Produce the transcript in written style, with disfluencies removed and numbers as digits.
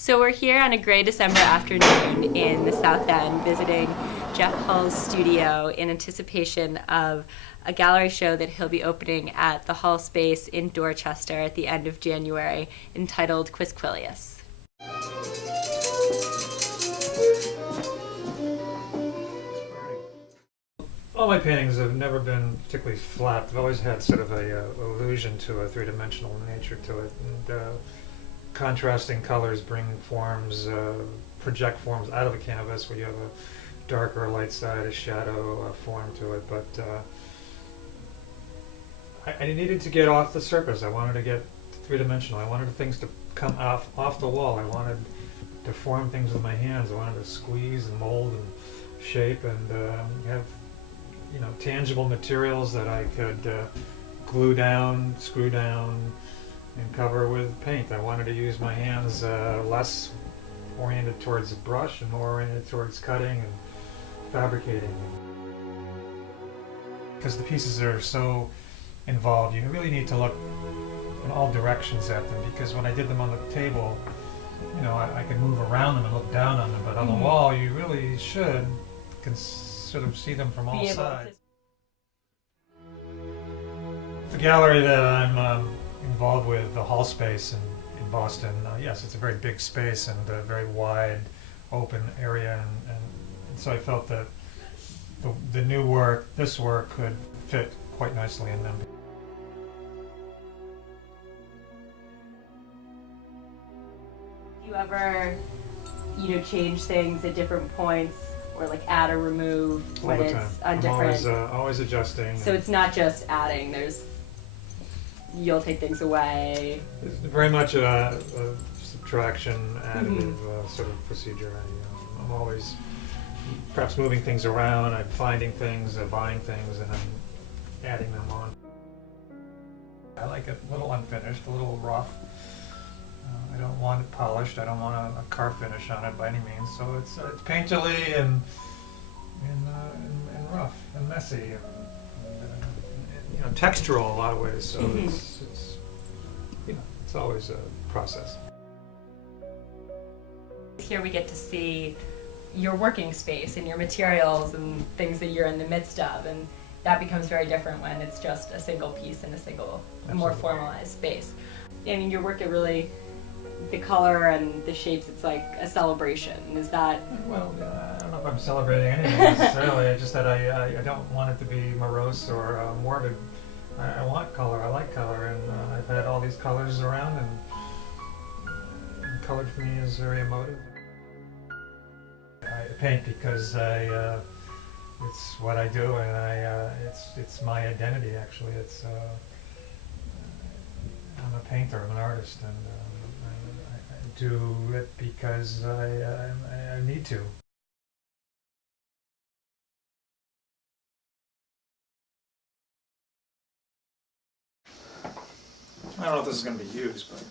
So we're here on a gray December afternoon in the South End visiting Jeff Hull's studio in anticipation of a gallery show that he'll be opening at the HallSpace in Dorchester at the end of January entitled Quisquillious. All my paintings have never been particularly flat. They've always had sort of a illusion to a three-dimensional nature to it. And contrasting colors bring forms, project forms out of the canvas where you have a darker light side, a shadow form to it. But I needed to get off the surface. I wanted to get three-dimensional. I wanted things to come off the wall. I wanted to form things with my hands. I wanted to squeeze and mold and shape and have tangible materials that I could glue down, screw down, and cover with paint. I wanted to use my hands less oriented towards the brush and more oriented towards cutting and fabricating. Because the pieces are so involved, you really need to look in all directions at them, because when I did them on the table, I could move around them and look down on them, but on the wall you really should sort of see them from all sides. The gallery that I'm involved with, the HallSpace in Boston, yes, it's a very big space and a very wide, open area, and so I felt that the new work, this work, could fit quite nicely in them. Do you ever, change things at different points? Or like add or remove when it's on different. I'm always adjusting. So it's not just adding. You'll take things away. It's very much a subtraction, additive sort of procedure. I'm always perhaps moving things around. I'm finding things, buying things, and then adding them on. I like it a little unfinished, a little rough. I don't want it polished. I don't want a car finish on it by any means. So it's painterly and rough and messy and textural in a lot of ways. So it's always a process. Here we get to see your working space and your materials and things that you're in the midst of, and that becomes very different when it's just a single piece in a more formalized space. I mean, your work, the color and the shapes, it's like a celebration. Is that? Well, I don't know if I'm celebrating anything necessarily. It's just that I don't want it to be morose or morbid. I want color. I like color, and I've had all these colors around, and color for me is very emotive. I paint because it's what I do, and it's my identity. Actually, I'm a painter. I'm an artist, and I do it because I need to. I don't know if this is going to be used, but